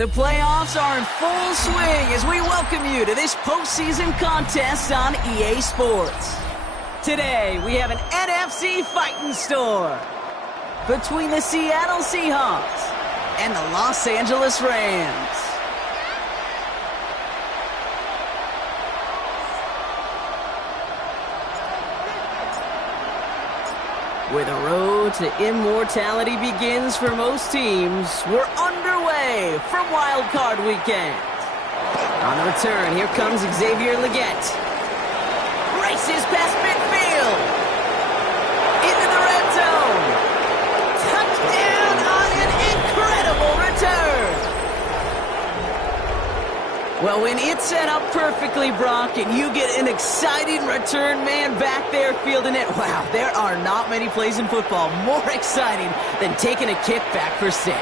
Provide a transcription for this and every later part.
The playoffs are in full swing as we welcome you to this postseason contest on EA Sports. Today, we have an NFC fighting store between the Seattle Seahawks and the Los Angeles Rams. Where the road to immortality begins for most teams, we're underway from Wild Card Weekend. On the return, here comes Xavier Legette. Races past midfield. Into the red zone. Touchdown on an incredible return. Well, when it's set up perfectly, Brock, and you get an exciting return man back there fielding it, wow, there are not many plays in football more exciting than taking a kick back for 6.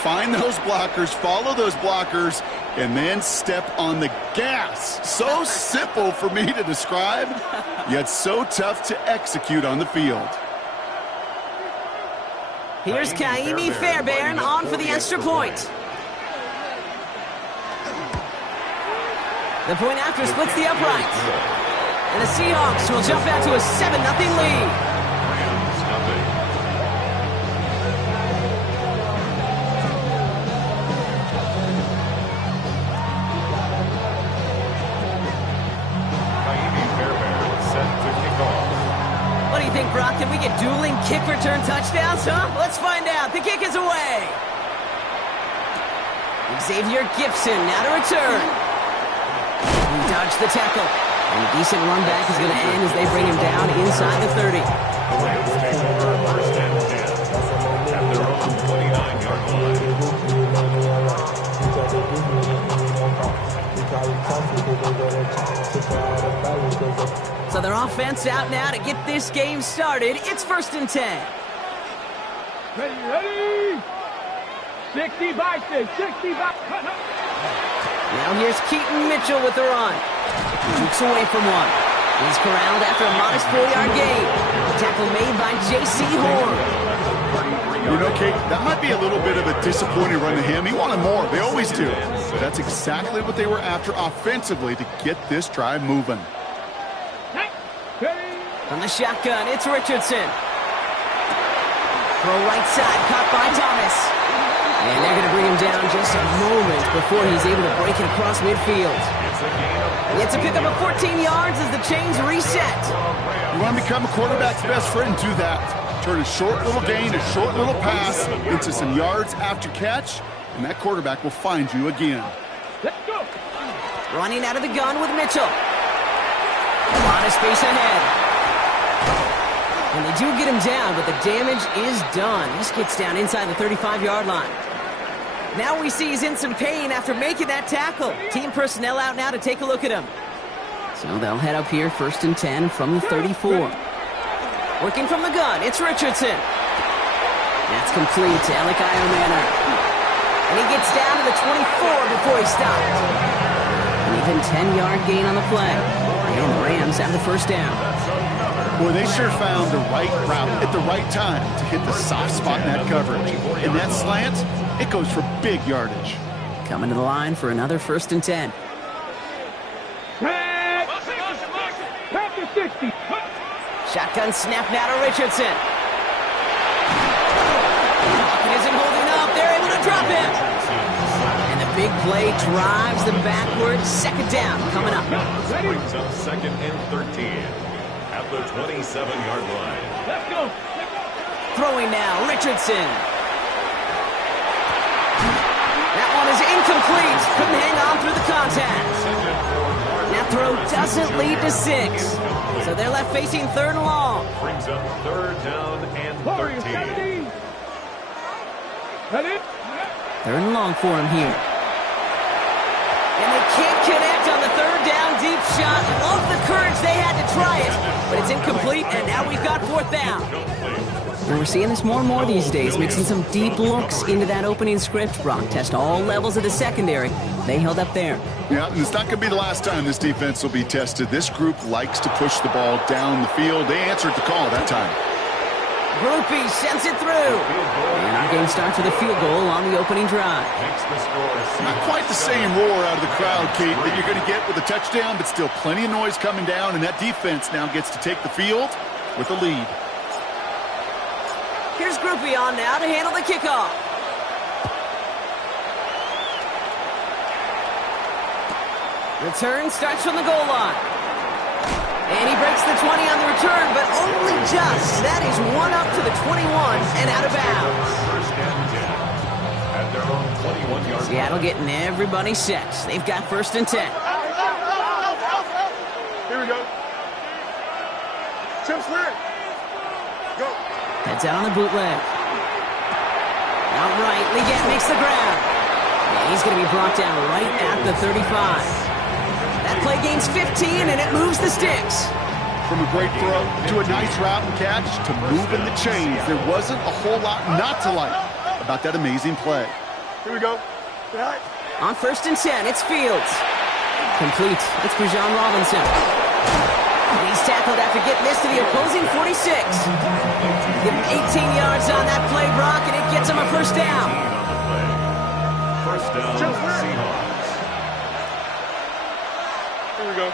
Find those blockers, follow those blockers, and then step on the gas. So simple for me to describe, yet so tough to execute on the field. Here's Kaimi Fairbairn on for the extra point. The point after splits the uprights. And the Seahawks will jump out to a 7-0 lead. What do you think, Brock? Can we get dueling kick return touchdowns, huh? Let's find out. The kick is away. Xavier Gipson now to return. He dodged the tackle. And a decent run back is going to end as they bring him down inside the 30. The Rams take over first and 10 at their own 29-yard line. So their offense out now to get this game started. It's first and 10. Ready? 60 by 6, 60 by... Now here's Keaton Mitchell with the run. Jukes away from one. He's corralled after a modest 4-yard gain. Tackle made by J.C. Horn. You know, Kate, that might be a little bit of a disappointing run to him. He wanted more. They always do. But that's exactly what they were after offensively to get this drive moving. From the shotgun, it's Richardson. Throw right side, caught by Thomas. And they're going to bring him down just a moment before he's able to break it across midfield. It's a pickup of 14 yards as the chains reset. You want to become a quarterback's best friend, do that. Turn a short little gain, a short little pass into some yards after catch, and that quarterback will find you again. Let's go. Running out of the gun with Mitchell. A lot of space ahead. And they do get him down, but the damage is done. This gets down inside the 35-yard line. Now we see he's in some pain after making that tackle. Team personnel out now to take a look at him. So they'll head up here first and 10 from the 34. Working from the gun, it's Richardson. That's complete to Alec Iomana. And he gets down to the 24 before he stopped. An even 10-yard gain on the play. And the Rams have the first down. Boy, they sure found the right route at the right time to hit the soft spot in that coverage. In that slant, it goes for big yardage. Coming to the line for another first and 10. Back to 60. Shotgun snap now to Richardson. Hawkins isn't holding up. They're able to drop him. And the big play drives them backwards. Second down coming up. Brings up second and 13 at the 27-yard line. Let's go. Throwing now, Richardson. That one is incomplete. Couldn't hang on through the contact. That throw doesn't lead to 6. So they're left facing third and long. Brings up third down and 13. Ready? Third and long for him here. And they can't connect on the third down deep shot. Love the courage they had to try it, but it's incomplete, and now we've got fourth down. And we're seeing this more and more these days, mixing some deep looks into that opening script. Brock test all levels of the secondary. They held up there. Yeah, and it's not going to be the last time this defense will be tested. This group likes to push the ball down the field. They answered the call that time. Groupie sends it through. And our game starts with a field goal on the opening drive. Not quite the same roar out of the crowd, Kate, that you're going to get with a touchdown, but still plenty of noise coming down, and that defense now gets to take the field with a lead. Here's Groupie on now to handle the kickoff. Return starts from the goal line. And he breaks the 20 on the return, but only just. That is one up to the 21 and out of bounds. At their own 21-yard line. Seattle getting everybody set. They've got 1st and 10. Here we go. Chip square. Go. Heads out on the bootleg. Outright, Leggett makes the grab. And he's going to be brought down right at the 35. That play gains 15, and it moves the sticks. From a great throw to a nice route and catch to moving the chains, there wasn't a whole lot not to like about that amazing play. Here we go. On 1st and 10, it's Fields. Complete. It's Bijan Robinson. And he's tackled after getting this to the opposing 46. Give him 18 yards on that play, Brock, and it gets him a 1st down. First down, Seahawks. Here we go.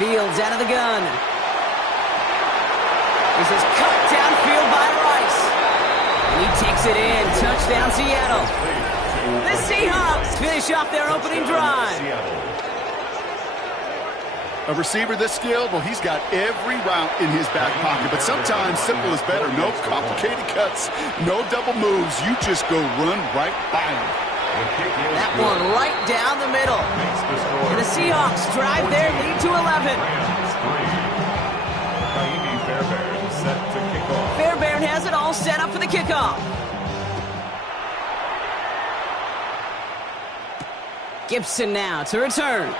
Fields out of the gun. This is cut downfield by Rice. And he takes it in. Touchdown, Seattle. The Seahawks finish off their opening drive. A receiver this skilled, well, he's got every route in his back pocket, but sometimes simple is better. No complicated cuts, no double moves. You just go run right by him. That one right down the middle. And the Seahawks drive their lead to 11. Fairbairn has it all set up for the kickoff. Gibson now to return.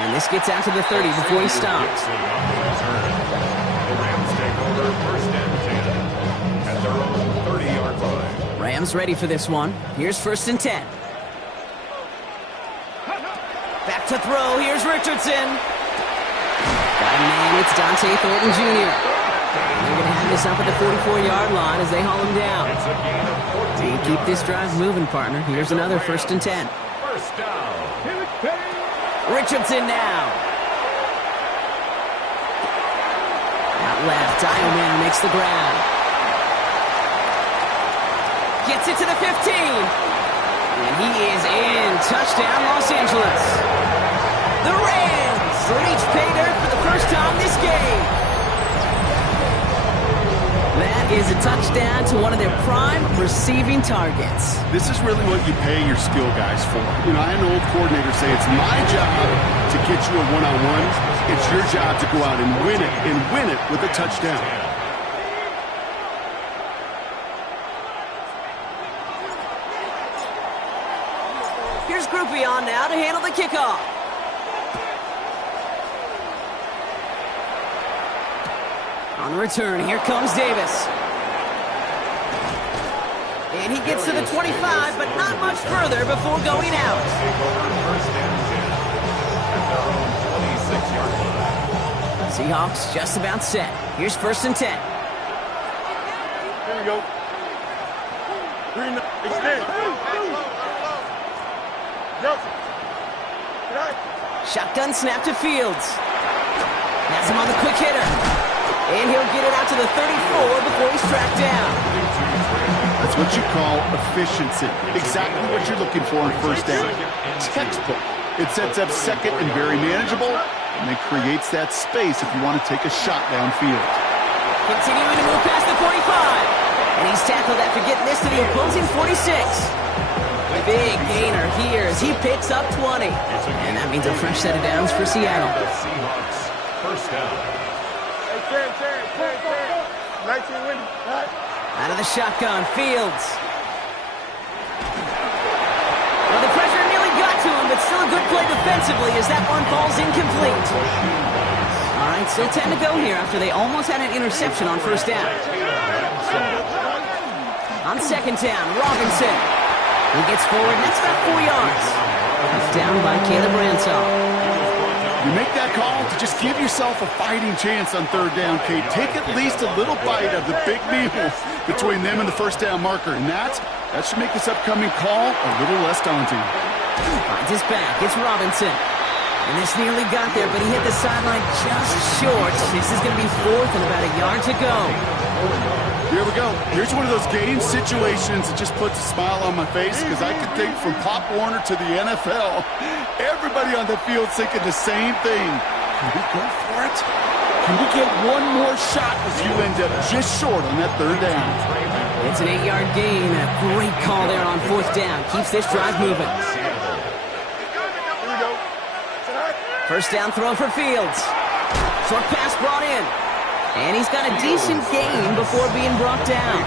And this gets out to the 30 before he stops. The Rams take over 1st and 10 at their own 30-yard line. Rams ready for this one. Here's 1st and 10. Back to throw. Here's Richardson. Got a man. It's Dante Thornton Jr. They're going to have this up at the 44-yard line as they haul him down. You keep this drive moving, partner. Here's another 1st and 10. First down. Richardson now. Out left. Dialman makes the grab. Gets it to the 15. And he is in. Touchdown, Los Angeles. The Rams reach pay dirt for the first time this game. That is a touchdown to one of their prime receiving targets. This is really what you pay your skill guys for. You know, I had an old coordinator say it's my job to get you a one-on-one. It's your job to go out and win it with a touchdown. Here's Groupie on now to handle the kickoff. On the return, here comes Davis. And he gets to the 25, but not much further before going out. Seahawks just about set. Here's 1st and 10. Here we go. Green, extend. Shotgun snap to Fields. Has him on the quick hitter. And he'll get it out to the 34 before he's tracked down. That's what you call efficiency. Exactly what you're looking for in 1st down. Textbook. It sets up 2nd and very manageable, and it creates that space if you want to take a shot downfield. Continuing to move past the 45. And he's tackled after getting this to the opposing 46. Big gainer here as he picks up 20. And that means a fresh set of downs for Seattle. Seahawks, 1st down. Hey, 19 winning. Out of the shotgun, Fields. Well, the pressure nearly got to him, but still a good play defensively as that one falls incomplete. All right, still 10 to go here after they almost had an interception on 1st down. On 2nd down, Robinson. He gets forward, and that's about 4 yards. He's down by Caleb Ransaw. You make that call to just give yourself a fighting chance on third down, Kate. Take at least a little bite of the big meal between them and the first down marker. And that should make this upcoming call a little less daunting. Finds his back. It's Robinson. And this nearly got there, but he hit the sideline just short. This is going to be fourth and about a yard to go. Here we go. Here's one of those game situations that just puts a smile on my face because I can think from Pop Warner to the NFL, everybody on the field thinking the same thing. Can we go for it? Can we get one more shot as you end up just short on that third down? It's an 8-yard gain. A great call there on fourth down. Keeps this drive moving. First down throw for Fields. Short pass brought in. And he's got a decent gain before being brought down.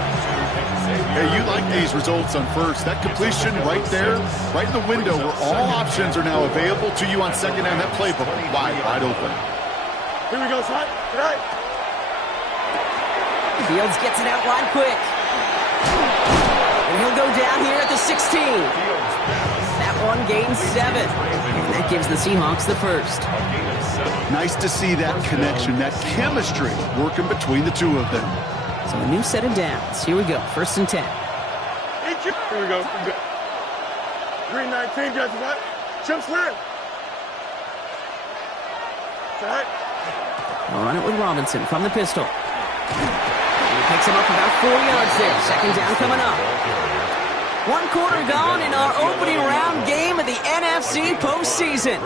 Hey, you like these results on first. That completion right there, right in the window where all options are now available to you on second down. That playbook wide open. Here we go, son. Right. Fields gets it out wide quick. And he'll go down here at the 16. That one gains 7. And that gives the Seahawks the first. Nice to see that connection, that chemistry working between the two of them. So a new set of downs. Here we go. First and 10. Here we go. Green 19, just what? Chip slant. Right. We'll run it with Robinson from the pistol. And he picks him up about 4 yards there. Second down coming up. 1 quarter gone in our opening round game of the NFC postseason.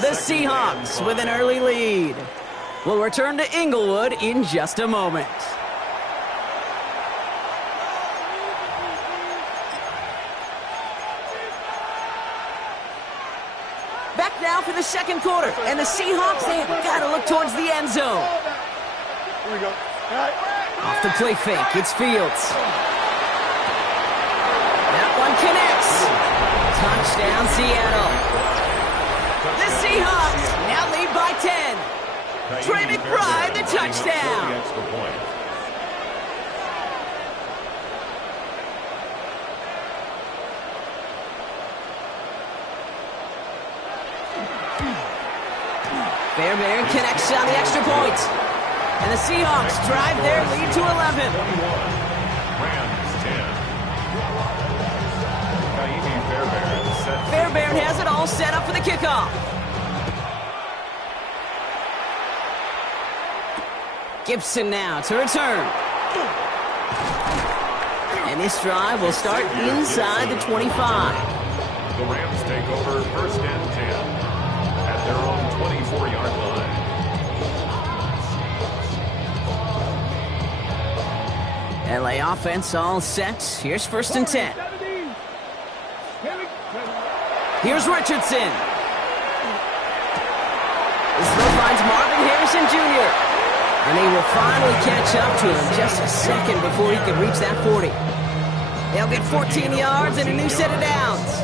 The Seahawks with an early lead. We'll return to Inglewood in just a moment. Back now for the second quarter. And the Seahawks, they have got to look towards the end zone. Here we go. Right. Off the play fake, it's Fields. Connects. Touchdown, Seattle. The Seahawks now lead by 10. Trey McBride, the touchdown. Fairbairn connects on the extra point. And the Seahawks drive their lead to 11. Fairbairn has it all set up for the kickoff. Gibson now to return. And this drive will start inside the 25. The Rams take over first and 10 at their own 24-yard line. LA offense all set. Here's first and 10. Here's Richardson. This throw finds Marvin Harrison Jr. And they will finally catch up to him just a second before he can reach that 40. They'll get 14 yards and a new set of downs.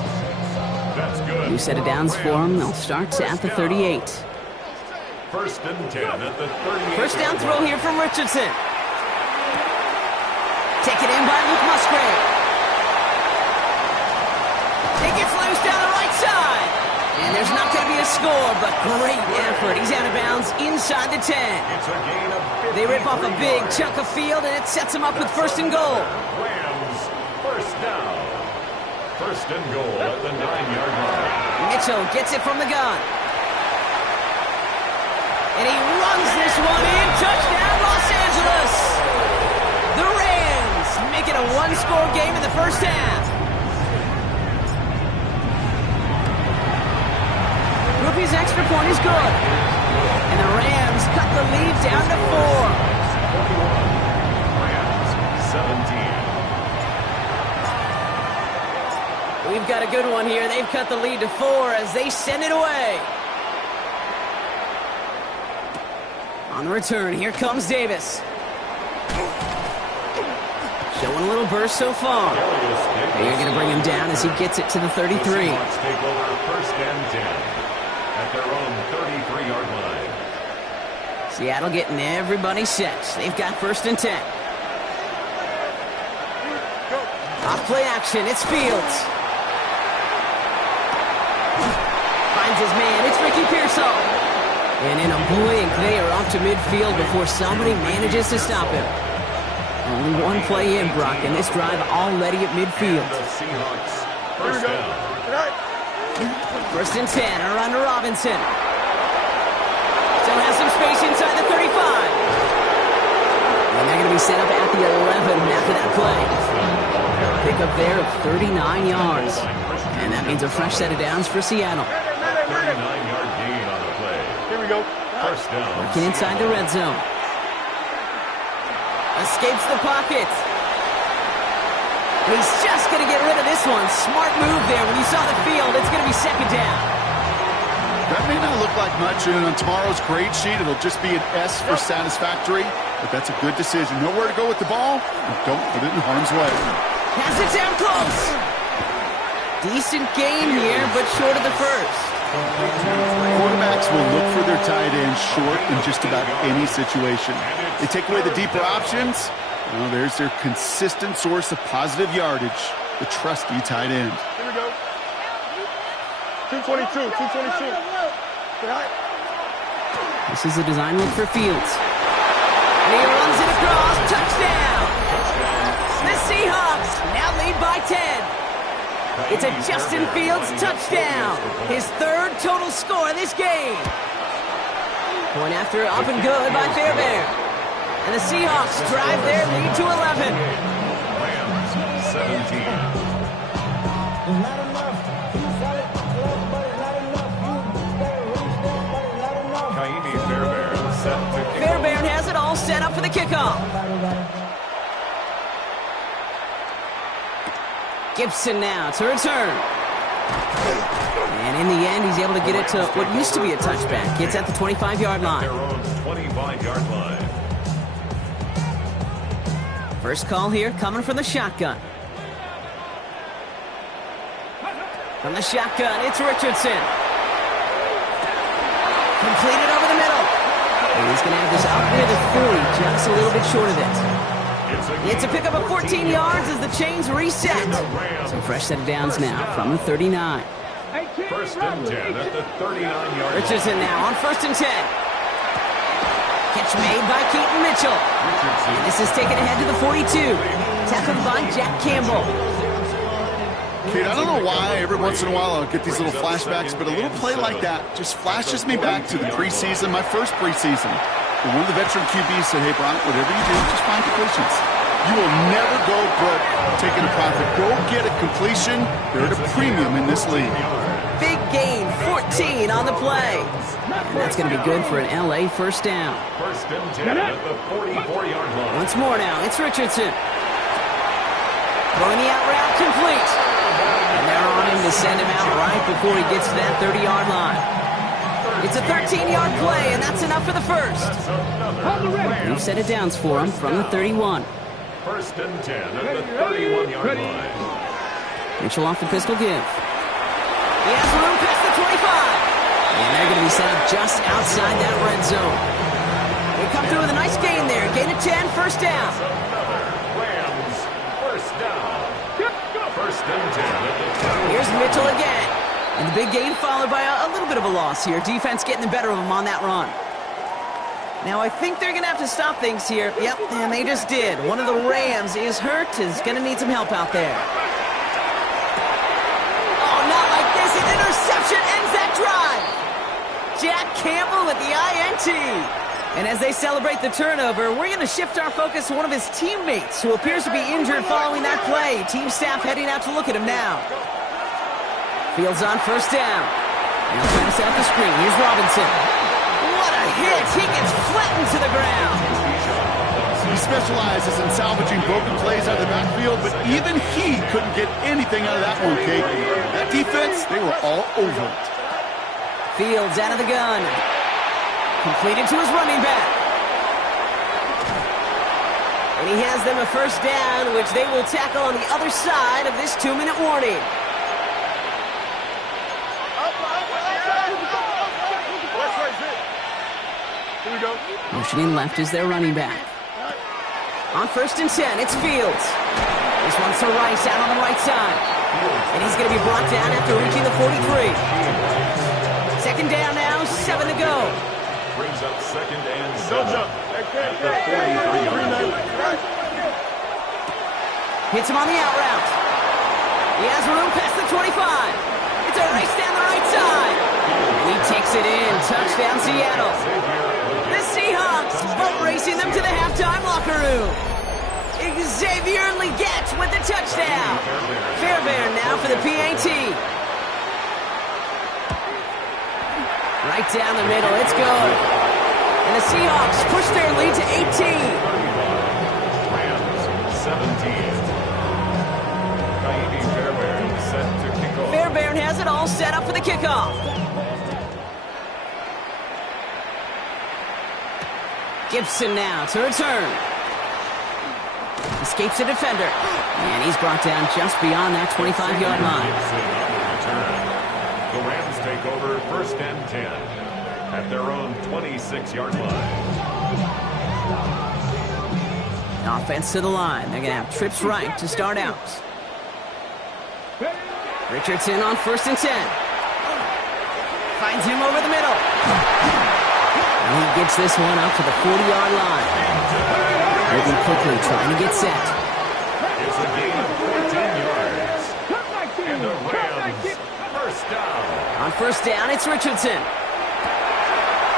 That's good. New set of downs for them. They'll start at the 38. First and 10 at the 38. First down throw here from Richardson. Taken in by Luke Musgrave. He gets loose down the right side. And there's not going to be a score, but great effort. He's out of bounds inside the 10. It's a gain of 50. They rip off a big chunk of field, and it sets them up with first and goal. Rams, first down. First and goal at the 9-yard line. Mitchell gets it from the gun. And he runs this one in. Touchdown, Los Angeles. The Rams make it a one-score game in the first half. Ruby's extra point is good. And the Rams cut the lead down to 4. Rams, 17. We've got a good one here. They've cut the lead to 4 as they send it away. On the return, here comes Davis. Showing a little burst so far. They're going to bring him down as he gets it to the 33. The Seahawks take over first and 10 at their own 33-yard line. Seattle getting everybody set. They've got first and 10. Off play action, it's Fields. Finds his man, it's Ricky Pearsall. And in a blink, they are off to midfield before somebody manages to stop him. Only one play in, Brock, and this drive already at midfield. The Seahawks, first down. First and 10, around to Robinson. Still has some space inside the 35. And they're going to be set up at the 11 after that play. Pickup there of 39 yards. And that means a fresh set of downs for Seattle. 39-yard gain on the play. Here we go. First down. Working inside the red zone. Escapes the pocket. He's just going to get rid of this one. Smart move there. When you saw the field, it's going to be second down. That may not look like much, and on tomorrow's grade sheet, it'll just be an S for satisfactory, but that's a good decision. Nowhere to go with the ball, and don't put it in harm's way. Has it down close. Decent gain here, but short of the first. Quarterbacks will look for their tight end short in just about any situation. They take away the deeper options. Well, there's their consistent source of positive yardage, the trusty tight end. Here we go. 222, 222. This is a design look for Fields. And he runs it across. Touchdown! The Seahawks now lead by 10. It's a Justin Fields touchdown. His third total score in this game. Point after up and good by Fairbairn. And the Seahawks drive their lead to 11. Rams, 17. Fairbairn has it all set up for the kickoff. Gibson now to return. And in the end, he's able to get it to what used to be a touchback. It's at the 25-yard line. Their own 25-yard line. First call here coming from the shotgun. From the shotgun, it's Richardson. Completed over the middle. And he's going to have this out near the 40, just a little bit short of it. It's a pickup of 14 yards as the chains reset. So fresh set of downs now from the 39. First and 10 at the 39-yard line. Richardson now on first and 10. Catch made by Keaton Mitchell. And this is taken ahead to the 42. Tackled by Jack Campbell. Kate, I don't know why every once in a while I'll get these little flashbacks, but a little play like that just flashes me back to the preseason, my first preseason. And one of the veteran QBs said, hey, Brock, whatever you do, just find completions. You will never go broke taking a profit. Go get a completion. They're at a premium in this league. Big gain, 14 on the play. And that's going to be good for an LA first down. First and 10 at the 44-yard line. Once more now, it's Richardson. Throwing the out route complete. And they're on him to send him out right before he gets to that 30-yard line. It's a 13-yard play, and that's enough for the first. New set of downs for him from the 31. First and 10 at the 31-yard line. Mitchell off the pistol give. He has room past the 25. And they're going to be set up just outside that red zone. They come through with a nice gain there. Gain of 10, first down. Rams, first down. First and 10 at the 10. Here's Mitchell again. And the big gain followed by a little bit of a loss here. Defense getting the better of him on that run. Now, I think they're going to have to stop things here. Yep, and they just did. One of the Rams is hurt, is going to need some help out there. Oh, not like this. An interception ends that drive. Jack Campbell with the INT. And as they celebrate the turnover, we're going to shift our focus to one of his teammates who appears to be injured following that play. Team staff heading out to look at him now. Fields on first down. Now trying to set up the screen. Here's Robinson. What a hit! He gets flattened to the ground. He specializes in salvaging broken plays out of the backfield, but even he couldn't get anything out of that one, Kate. That defense, they were all over it. Fields out of the gun. Completed to his running back. And he has them a first down, which they will tackle on the other side of this 2-minute warning. Here we go. Motioning left is their running back. On first and 10, it's Fields. This one's to Rice out on the right side. And he's going to be brought down after reaching the 43. Second down now, 7 to go. brings up 2nd and Don't 7 jump. at the 43-yard line. Hits him on the out route. He has room past the 25. It's a race down the right side. And he takes it in. Touchdown, Seattle. The Seahawks boat racing them to the halftime locker room. Xavier Legette with the touchdown. Fairbairn now for the PAT. Right down the middle. It's good. And the Seahawks push their lead to 18. Rams 17. Fairbairn set to kick off. Fairbairn has it all set up for the kickoff. Gibson now to return. Escapes a defender. And he's brought down just beyond that 25-yard line. The Rams take over 1st and 10 at their own 26-yard line. Offense to the line. They're going to have trips right to start out. Richardson on 1st and 10. Finds him over the middle. And he gets this one up to the 40-yard line. Moving quickly, trying to get set. It's a gain of 14 yards. And the Rams 1st down. On 1st down, it's Richardson.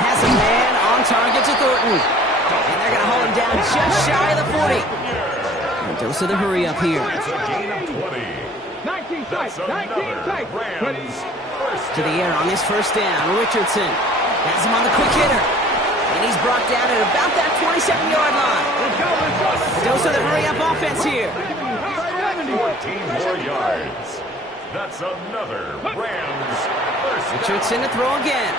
Has a man on target to Thornton. And they're going to hold him down just shy of the 40. And dose of the hurry up here. It's a gain of 20. That's another Rams 1st To the air on this 1st down. Richardson has him on the quick hitter. And he's brought down at about that 27-yard line. Dose of the hurry-up offense here. 14 more yards. That's another Rams 1st down. Richardson to throw again.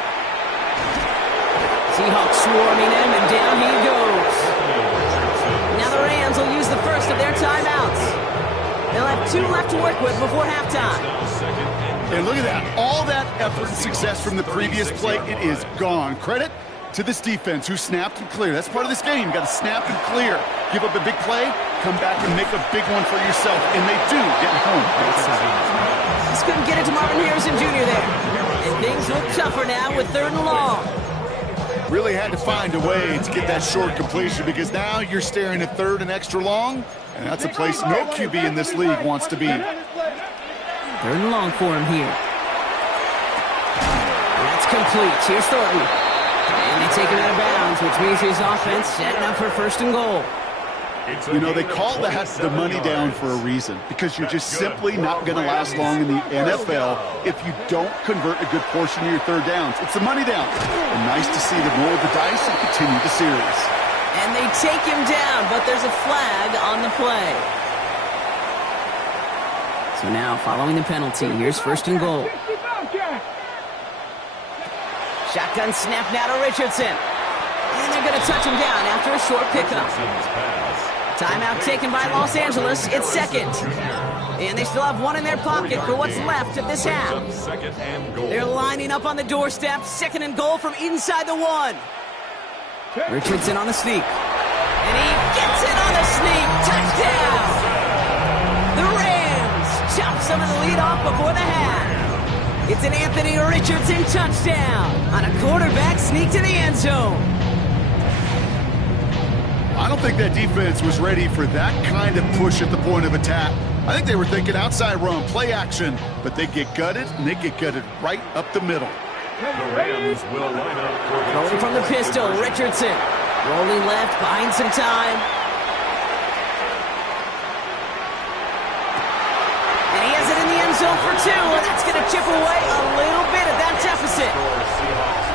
Seahawks swarming him, and down he goes. Now the Rams will use the first of their timeouts. They'll have 2 left to work with before halftime. And look at that. All that effort and success from the previous play, it is gone. Credit to this defense who snapped and cleared. That's part of this game. You got to snap and clear. Give up a big play, come back and make a big one for yourself. And they do get home. Just couldn't get it to Marvin Harrison Jr. there. And things look tougher now with 3rd and long. Really had to find a way to get that short completion because now you're staring at 3rd and extra long. And that's a place no QB in this league wants to be. 3rd and long for him here. That's complete. Here's Thornton. And they take him out of bounds, which means his offense setting up for 1st and goal. You know, they call that the money down for a reason because you're just simply not going to last long in the NFL if you don't convert a good portion of your 3rd downs. It's the money down. And nice to see them roll the dice and continue the series. And they take him down, but there's a flag on the play. So now, following the penalty, here's 1st and goal. Shotgun snap now to Richardson. And they're going to touch him down after a short pickup. Timeout taken by Los Angeles. It's 2nd. And they still have 1 in their pocket for what's left of this half. They're lining up on the doorstep. 2nd and goal from inside the 1. Richardson on the sneak. And he gets it on the sneak. Touchdown! The Rams chop some of the lead off before the half. It's an Anthony Richardson touchdown on a quarterback sneak to the end zone. I don't think that defense was ready for that kind of push at the point of attack. I think they were thinking outside run, play action, but they get gutted, and they get gutted right up the middle. The Rams will line up for the Rolling from the pistol, Richardson. Rolling left, buying some time. And he has it in the end zone for 2, and that's going to chip away a little bit of that deficit.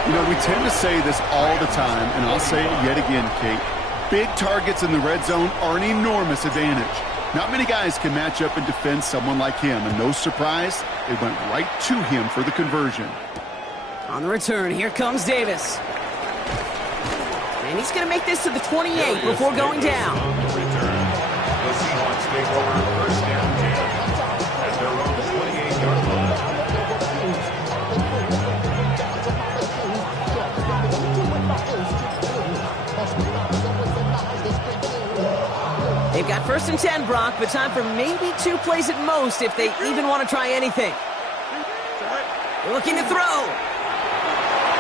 You know, we tend to say this all the time, and I'll say it yet again, Kate. Big targets in the red zone are an enormous advantage. Not many guys can match up and defend someone like him, and no surprise, they went right to him for the conversion. On the return, here comes Davis. And he's going to make this to the 28 before going down. On the return, the Seahawks take over 1st and 10 at their own 28-yard line. They've got 1st and 10, Brock, but time for maybe 2 plays at most if they even want to try anything. They're looking to throw.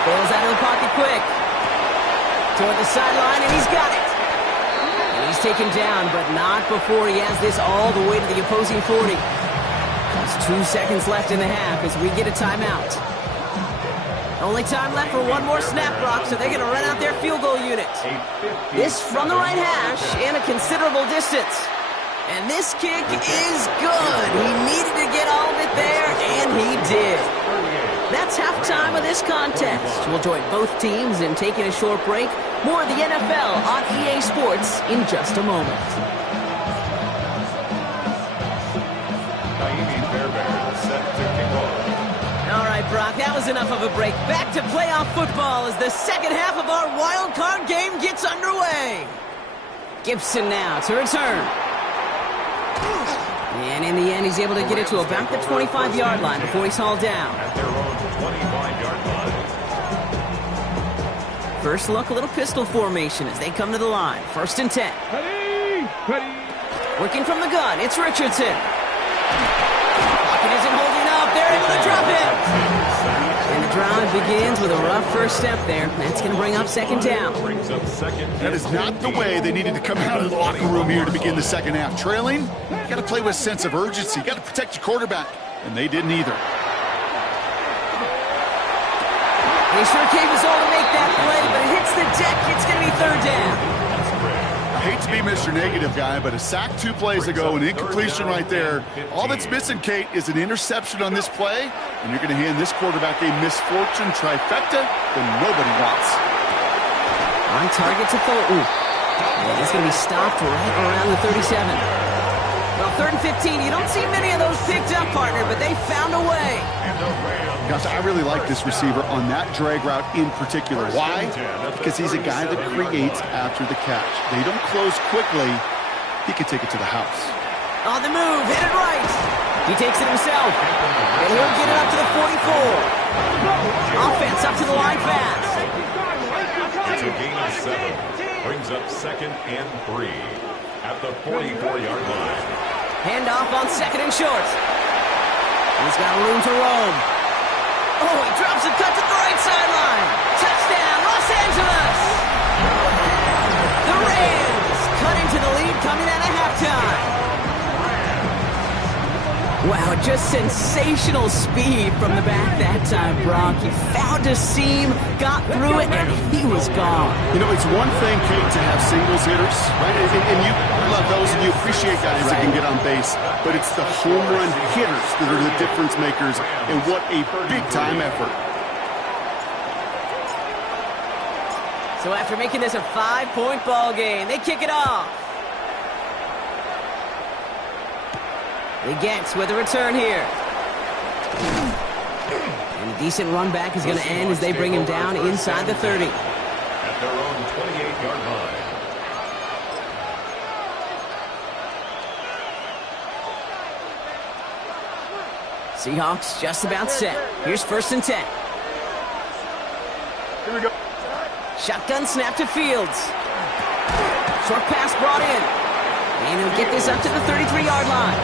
Bails out of the pocket quick. toward the sideline, and he's got it. And he's taken down, but not before he has this all the way to the opposing 40. There's 2 seconds left in the half as we get a timeout. Only time left for one more snap block, so they're going to run out their field goal unit. This from the right hash and a considerable distance. And this kick is good. He needed to get all of it there, and he did. That's halftime of this contest. We'll join both teams in taking a short break. More of the NFL on EA Sports in just a moment. All right, Brock, that was enough of a break. Back to playoff football as the second half of our wild card game gets underway. Gibson now to return. And in the end, he's able to get it to about the 25-yard line before he's hauled down. At their own 25-yard line. First look, a little pistol formation as they come to the line. 1st and 10. Ready. Working from the gun, it's Richardson. Pocket isn't holding up. They're able to drop it. And the drive begins with a rough first step there. That's going to bring up 2nd down. That is not the way they needed to come out of the locker room here to begin the second half. Trailing, you got to play with a sense of urgency. You got to protect your quarterback, and they didn't either. They sure gave us all to make that play, but it hits the deck. It's going to be 3rd down. I hate to be Mr. Negative guy, but a sack 2 plays ago, an incompletion right there. All that's missing, Kate, is an interception on this play, and you're going to hand this quarterback a misfortune trifecta that nobody wants. On target to Thornton. And he's going to be stopped right around the 37. Well, 3rd and 15, you don't see many of those picked up, partner, but they found a way. Gosh, I really like this receiver on that drag route in particular. Why? Because he's a guy that creates after the catch. They don't close quickly. He can take it to the house. On the move, hit it right. He takes it himself. And he'll get it up to the 44. Offense up to the line fast. It's a gain of 7. Brings up 2nd and 3 at the 44-yard line. Handoff on 2nd and short. He's got room to roam. Oh, he drops a cut to the right sideline. Touchdown, Los Angeles! The Rams cut into the lead coming out of halftime. Wow, just sensational speed from the back that time, Brock. He found a seam, got through it, and he was gone. You know, it's one thing, Kate, to have singles hitters, right? And you love those, and you appreciate guys that can get on base. But it's the home run hitters that are the difference makers, and what a big-time effort. So after making this a 5-point ball game, they kick it off. The Gents with a return here. And a decent run back is going to end as they bring him down inside the 30. At their own 28-yard line. Seahawks just about set. Here's 1st and 10. Here we go. Shotgun snap to Fields. Short pass brought in. And he'll get this up to the 33-yard line.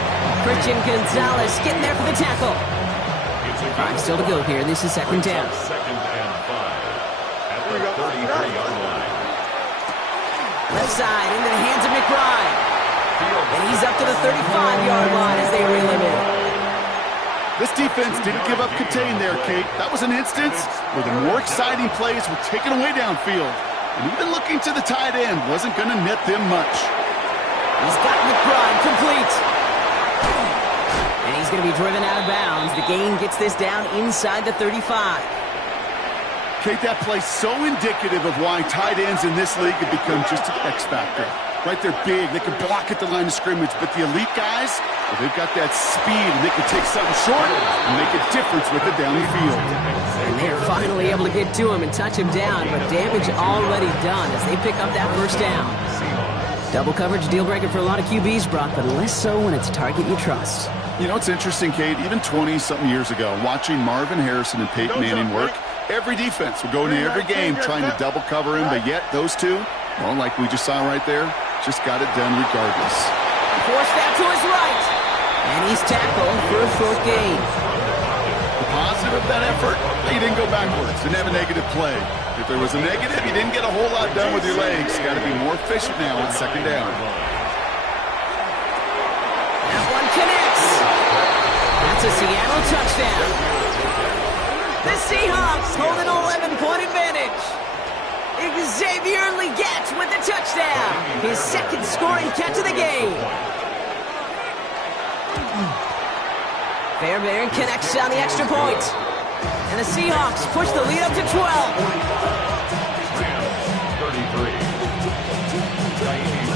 Christian Gonzalez getting there for the tackle. 5 still to go here. This is 2nd down. 2nd and 5 at the 33-yard line. Left side into the hands of McBride. And he's up to the 35-yard line as they reel him in. This defense didn't give up contain there, Kate. That was an instance where the more exciting plays were taken away downfield. And even looking to the tight end wasn't going to net them much. He's got McBride complete. And he's going to be driven out of bounds. The gain gets this down inside the 35. Kate, that play so indicative of why tight ends in this league have become just an X factor. Right, they're big, they can block at the line of scrimmage, but the elite guys, well, they've got that speed, and they can take something short and make a difference with it down the field. And they're finally able to get to him and touch him down, but damage already done as they pick up that 1st down. Double coverage deal breaker for a lot of QBs, Brock, but less so when it's a target you trust. You know, it's interesting, Kate, even 20-something years ago, watching Marvin Harrison and Peyton Manning work, every defense would go into every game trying to double cover him, but yet those two, well, like we just saw right there, just got it done regardless. Forced that to his right. And he's tackled for a short gain. The positive of that effort, you didn't go backwards. Didn't have a negative play. If there was a negative, you didn't get a whole lot done with your legs. You got to be more efficient now on second down. That one connects. That's a Seattle touchdown. The Seahawks hold an 11-point advantage. Xavier Legette with the touchdown. His second scoring catch of the game. Fairbairn connects on the extra point. And the Seahawks push the lead up to 12.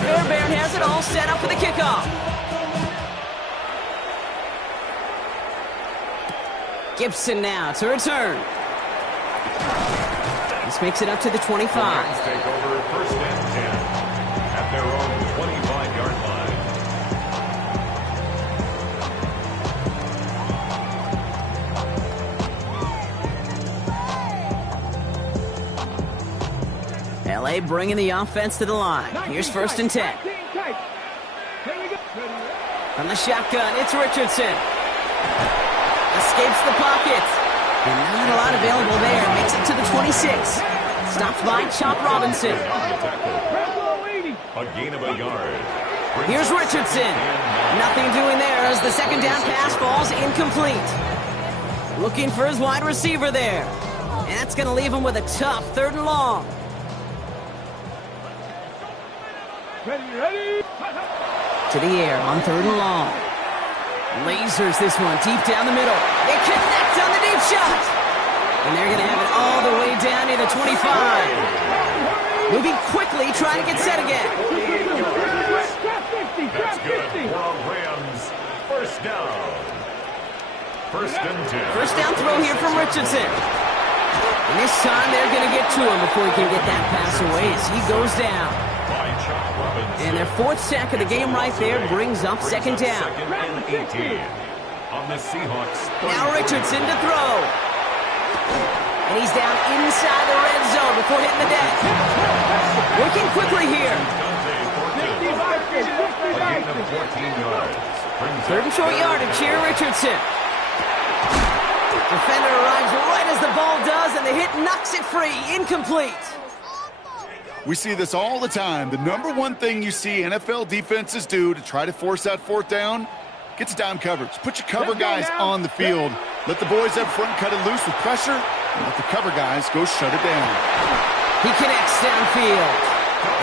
Fairbairn has it all set up for the kickoff. Gibson now to return. This makes it up to the 25. Lions take over first and 10 at their own 25-yard line. LA bringing the offense to the line. Here's first and 10. From the shotgun, it's Richardson. Escapes the pocket. And not a lot available there. Makes it to the 26. Stopped by Chop Robinson. A gain of a yard. Here's Richardson. Nothing doing there as the second down pass falls incomplete. Looking for his wide receiver there. And that's going to leave him with a tough 3rd and long. Ready. To the air on 3rd and long. Lasers this one deep down the middle. They connect on the deep shot. And they're going to have it all the way down near the 25. Moving quickly, trying to get set again. That's good for Rams. First down. First and 10. First down throw here from Richardson. And this time they're going to get to him before he can get that pass away as he goes down. And their 4th sack of the game right there brings up second down. Second and 18 on the Seahawks. Now Richardson to throw. And he's down inside the red zone before hitting the deck. Working quickly here. A gain of 14 yards. 3rd and short yardage here, Richardson. Defender arrives right as the ball does, and the hit knocks it free. Incomplete. We see this all the time. The number one thing you see NFL defenses do to try to force that 4th down, get to down coverage. Put your cover guys on the field. Let the boys up front cut it loose with pressure, and let the cover guys go shut it down. He connects downfield,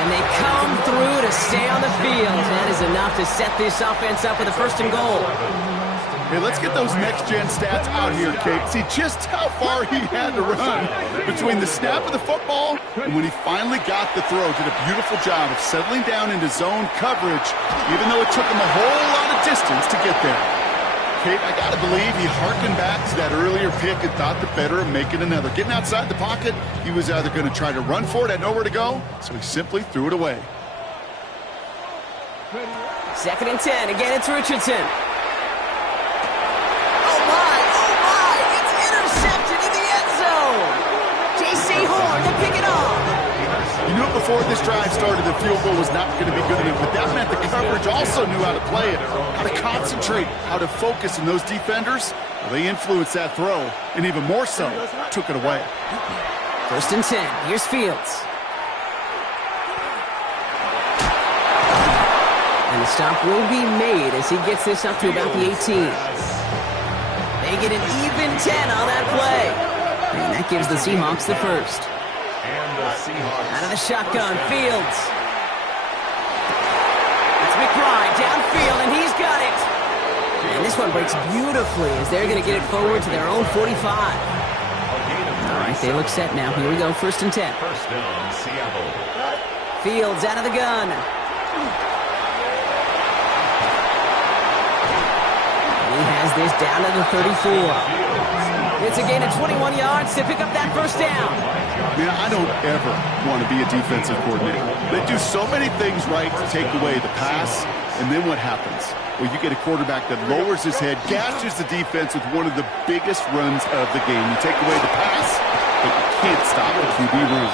and they come through to stay on the field. That is enough to set this offense up with a 1st and goal. Hey, let's get those next-gen stats out here, Kate. See just how far he had to run between the snap of the football and when he finally got the throw. Did a beautiful job of settling down into zone coverage, even though it took him a whole lot of distance to get there. Kate, I got to believe he harkened back to that earlier pick and thought the better of making another. Getting outside the pocket, he was either going to try to run for it, had nowhere to go, so he simply threw it away. 2nd and 10. Again, it's Richardson. You knew before this drive started the field goal was not going to be good enough, but that meant the coverage also knew how to play it, how to concentrate, how to focus, and those defenders, well, they influenced that throw, and even more so, took it away. 1st and 10. Here's Fields. And the stop will be made as he gets this up to about the 18. They get an even 10 on that play. And that gives the Seahawks the 1st. Out of the shotgun, Fields. It's McBride downfield, and he's got it. And this one breaks beautifully as they're going to get it forward to their own 45. All right, they look set now. Here we go, 1st and 10. First down, Seattle. Fields out of the gun. And he has this down to the 34. It's a gain of 21 yards to pick up that 1st down. Man, I don't ever want to be a defensive coordinator. They do so many things right to take away the pass, and then what happens? Well, you get a quarterback that lowers his head, gashes the defense with one of the biggest runs of the game. You take away the pass, but you can't stop the QB run.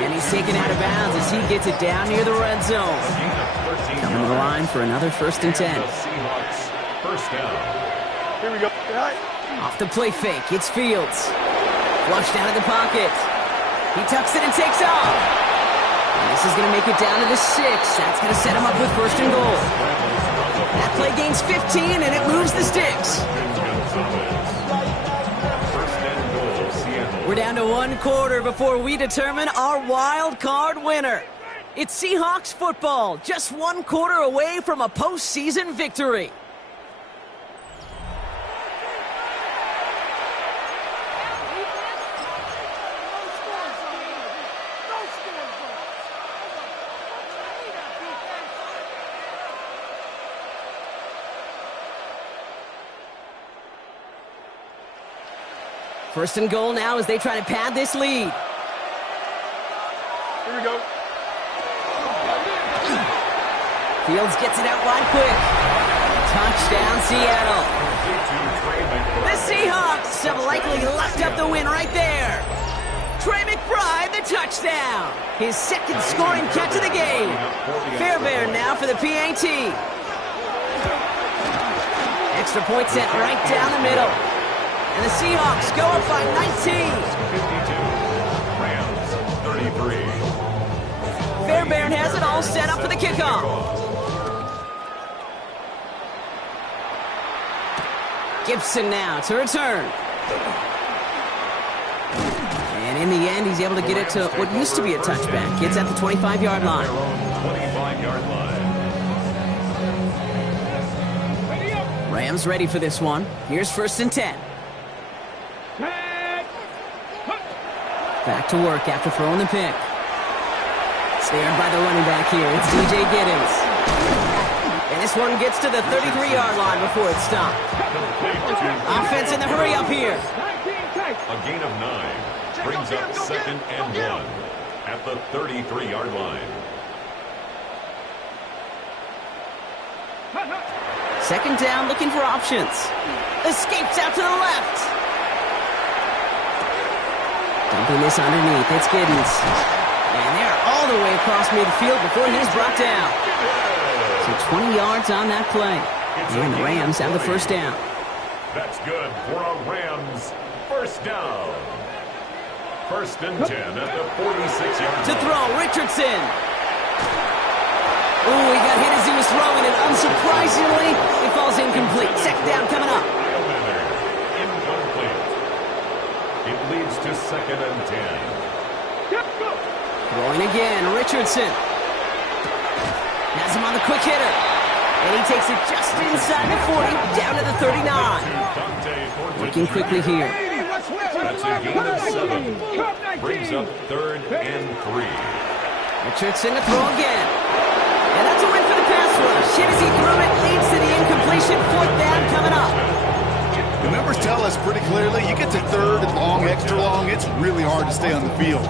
And he's taken out of bounds as he gets it down near the red zone. Coming to the line for another 1st and 10. Seahawks, first down. Here we go. Off the play fake, it's Fields. Flushed out of the pocket. He tucks it and takes off. And this is going to make it down to the 6. That's going to set him up with first and goal. That play gains 15, and it moves the sticks. We're down to 1 quarter before we determine our wild card winner. It's Seahawks football, just 1 quarter away from a postseason victory. First and goal now as they try to pad this lead. Here we go. Fields gets it out wide quick. Touchdown, Seattle. The Seahawks have likely locked up the win right there. Trey McBride, the touchdown. His second scoring catch of the game. Fairbairn now for the PAT. Extra point set right down the middle. And the Seahawks go up by 19. 52. Rams, 33. Fairbairn has it all set up for the kickoff. Gibson now to return. And in the end, he's able to get it to what used to be a touchback. It's at the 25-yard line. 25-yard line. Rams ready for this one. Here's first and 10. Back to work after throwing the pick. Snared by the running back here. It's DJ Giddens. And this one gets to the 33-yard line before it's stopped. Offense in the hurry up here. A gain of 9 brings up second and 1 at the 33-yard line. Second down, looking for options. Escapes out to the left. Dumping this underneath. It's Giddens. And they're all the way across midfield before he's brought down. So 20 yards on that play. And the Rams have the first down. That's good for a Rams first down. First and 10 at the 46-yard line. To throw, Richardson. Ooh, he got hit as he was throwing, and unsurprisingly, it falls incomplete. Second down coming up. Incomplete. It leads to second and 10. Throwing again, Richardson. Has him on the quick hitter. And he takes it just inside the 40, down to the 39. Working quickly here. That's a gain of 7. Brings up third and 3. Richardson to throw again. And that's a win for the pass rush. Hit as he threw it, leads to the incompletion. Fourth down coming up. The numbers tell us pretty clearly, you get to third and long, extra long, it's really hard to stay on the field.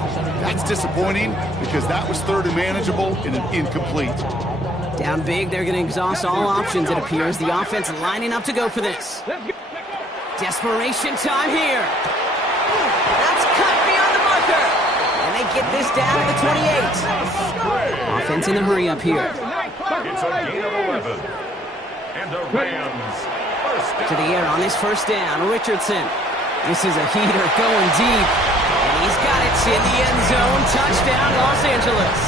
That's disappointing because that was third and manageable and an incomplete. Down big, they're going to exhaust all options, it appears. The offense lining up to go for this. Desperation time here. That's cut beyond the marker. And they get this down to the 28. Offense in the hurry up here. It's a gain of 11. And the Rams first down. To the air on this first down, Richardson. This is a heater going deep. And he's got it in the end zone. Touchdown, Los Angeles.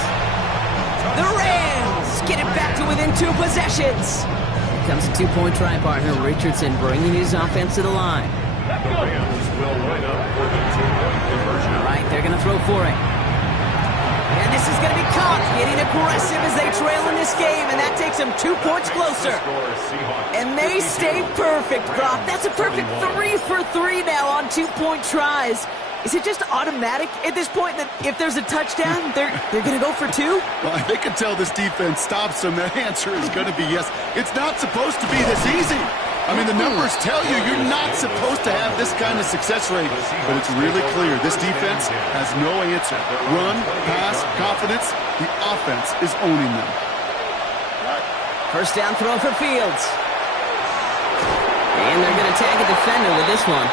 The Rams get it back to within 2 possessions. Here comes a 2-point try partner, Richardson, bringing his offense to the line. The Rams will line up for the 2-point conversion. All right, they're going to throw for it. And this is going to be caught, getting aggressive as they trail in this game, and that takes them 2 points closer. And they stay perfect, Brock. That's a perfect 3 for 3 now on 2-point tries. Is it just automatic at this point that if there's a touchdown, they're going to go for 2? Well, they can tell this defense stops them. The answer is going to be yes. It's not supposed to be this easy. I mean, the numbers tell you you're not supposed to have this kind of success rate, but it's really clear this defense has no answer. Run, pass, confidence, the offense is owning them. First down throw for Fields. And they're going to tag a defender with this one.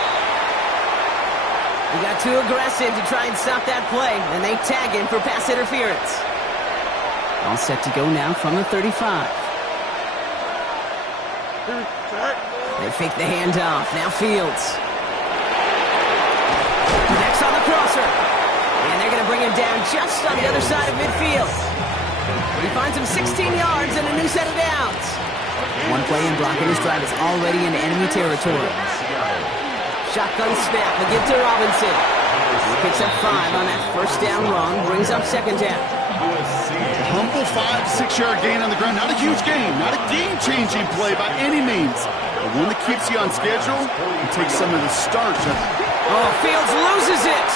He got too aggressive to try and stop that play, and they tag him for pass interference. All set to go now from the 35. They fake the handoff. Now Fields. Next on the crosser. And they're going to bring him down just on the other side of midfield. He finds him 16 yards and a new set of downs. One play in blocking his drive is already in enemy territory. Shotgun snap. They give to Robinson. He picks up 5 on that first down run. Brings up second down. A humble 5-6-yard gain on the ground. Not a huge gain. Not a game-changing play by any means. But one that keeps you on schedule and takes some of the starch. Oh, Fields loses it.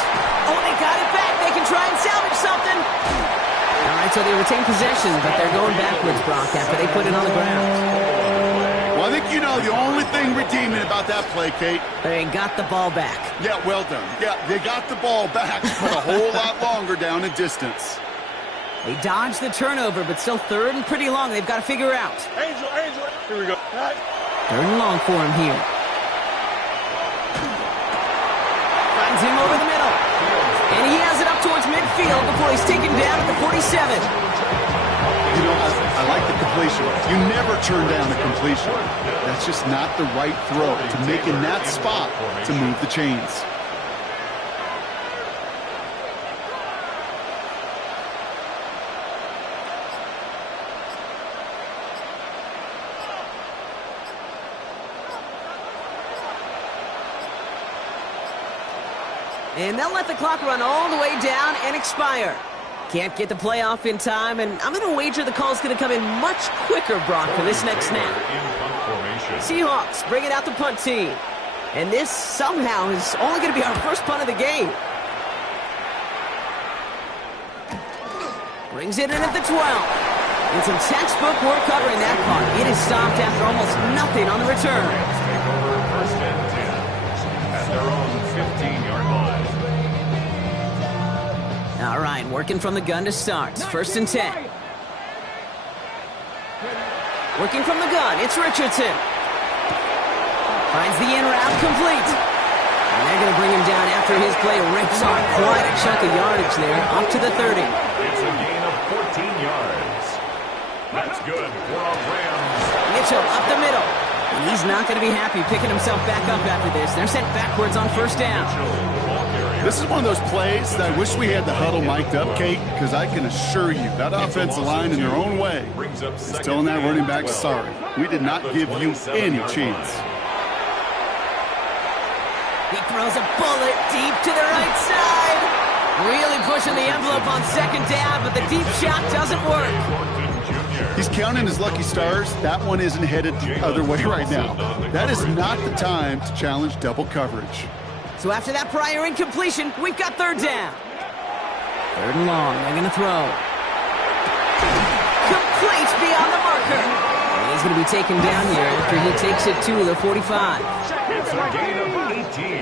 Oh, they got it back. They can try and salvage something. All right, so they retain possession, but they're going backwards, Brock, after they put it on the ground. Well, I think you know the only thing redeeming about that play, Kate. They got the ball back. Yeah, well done. Yeah, they got the ball back, but a whole lot longer down in distance. They dodged the turnover, but still third and pretty long. They've got to figure out. Angel. Here we go. Right. Third and long for him here. Finds him over the middle. And he has it up towards midfield before he's taken down at the 47. You know, I like the completion. You never turn down a completion. That's just not the right throw to make in that spot to move the chains. And they'll let the clock run all the way down and expire. Can't get the play off in time, and I'm going to wager the call's going to come in much quicker, Brock, for this next snap. Seahawks bringing out the punt team. And this somehow is only going to be our first punt of the game. Brings it in at the 12. It's some textbook work covering that punt. It is stopped after almost nothing on the return. First and 10 at their own 15-yard line. All right, working from the gun to start. First and 10. Working from the gun, it's Richardson. Finds the in route complete. And they're going to bring him down after his play rips off quite a chunk of yardage there, up to the 30. It's a gain of 14 yards. That's good for our Rams. Mitchell up the middle. And he's not going to be happy picking himself back up after this. They're sent backwards on first down. This is one of those plays that I wish we had the huddle mic'd up, Kate, because I can assure you that offensive line in their own way is telling that running back, sorry, we did not give you any chance. He throws a bullet deep to the right side. Really pushing the envelope on second down, but the deep shot doesn't work. He's counting his lucky stars. That one isn't headed the other way right now. That is not the time to challenge double coverage. So after that prior incompletion, we've got third down. Third and long, they're going to throw. Complete beyond the marker. And he's going to be taken down here after he takes it to the 45. It's a gain of 18.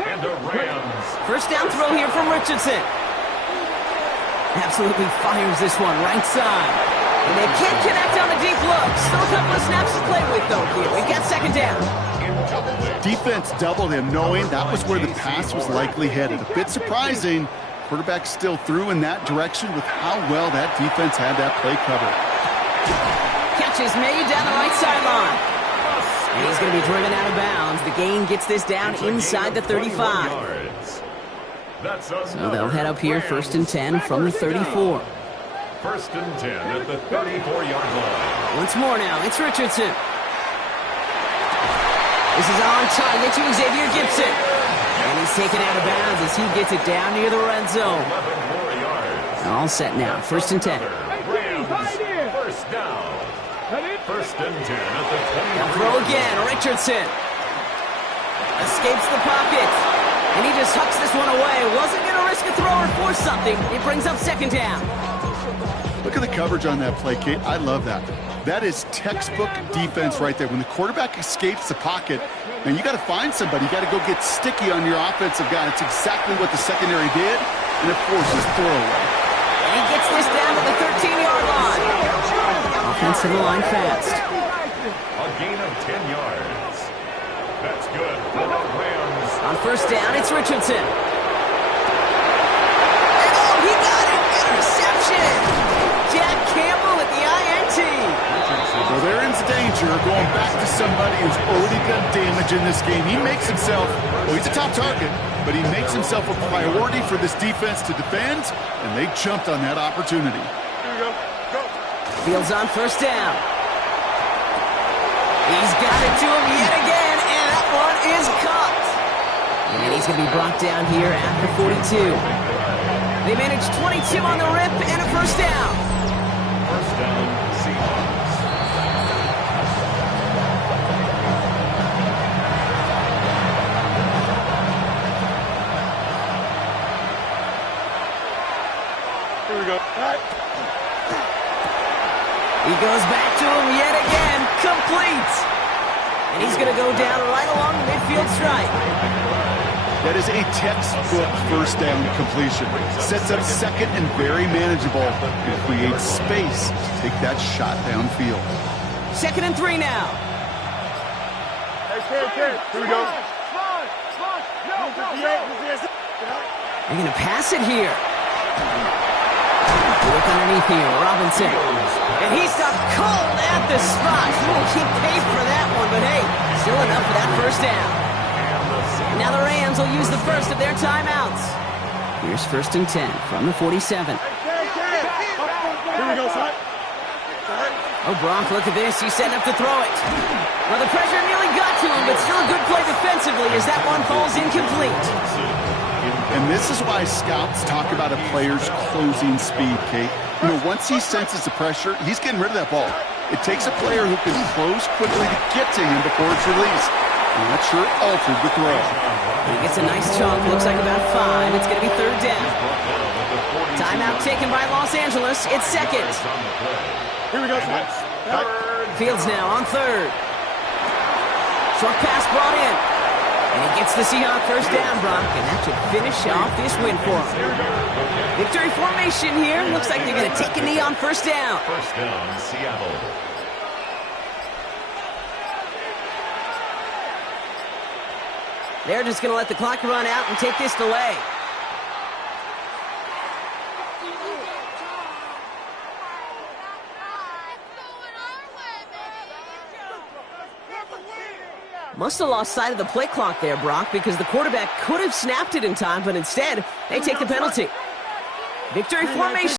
And the Rams. First down throw here from Richardson. Absolutely fires this one right side. And they can't connect on the deep look. Still a couple of snaps to play with, though, here. We've got second down. Defense doubled him, knowing that was where the pass was likely headed. A bit surprising. Quarterback still threw in that direction with how well that defense had that play covered. Catch is made down the right sideline. And he's going to be driven out of bounds. The gain gets this down inside the 35. So they'll head up here first and 10 from the 34. First and 10 at the 34-yard line. Once more now, it's Richardson. This is on target to Xavier Gibson. And he's taken out of bounds as he gets it down near the red zone. All set now, first and 10. First down. First and 10 at the 20. They'll throw again, Richardson. Escapes the pocket. And he just hucks this one away. Wasn't going to risk a throw or force something. It brings up second down. Look at the coverage on that play, Kate. I love that. That is textbook defense right there. When the quarterback escapes the pocket, and you got to find somebody. You got to go get sticky on your offensive guy. It's exactly what the secondary did, and it forces throwaway. And he gets this down to the 13-yard line. Offensive line fast. A gain of 10 yards. That's good for the Rams. On first down, it's Richardson. And oh, he got it! Interception! Jack Campbell with the INT. So they're in danger. manager going back to somebody who's already done damage in this game. He makes himself, well, he's a top target, but he makes himself a priority for this defense to defend, and they jumped on that opportunity. Here we go. Go. Fields on first down. He's got it to him yet again, and that one is caught. And he's going to be brought down here at the 42. They managed 22 on the rip and a first down. First down, Seahawks. Here we go. All right. He goes back to him yet again, complete. And he's going to go down right along the midfield stripe. That is a textbook first down completion. Sets up second and very manageable and creates space to take that shot downfield. 2nd and 3 now. Hey, Here we go. They're going to pass it here. Look underneath here, Robinson. And he stopped cold at the spot. He paid for that one, but hey, still enough for that first down. Now the Rams will use the first of their timeouts. Here's 1st and 10 from the 47. Here we go, son. Oh, Brock, look at this. He's setting up to throw it. Well, the pressure nearly got to him, but still a good play defensively as that one falls incomplete. And this is why scouts talk about a player's closing speed, Kate. You know, once he senses the pressure, he's getting rid of that ball. It takes a player who can close quickly to get to him before it's released. And that sure altered the throw. He gets a nice chunk. Looks like about 5. It's going to be 3rd down. Timeout taken by Los Angeles. It's 2nd. Here we go, son. Fields now on 3rd. Short pass brought in. And he gets the Seahawks first down, Brock, and that should finish off this win for him. Victory formation here. Looks like they're going to take a knee on first down. First down, Seattle. They're just going to let the clock run out and take this delay. Must have lost sight of the play clock there, Brock, because the quarterback could have snapped it in time, but instead, they take the penalty. Victory formation.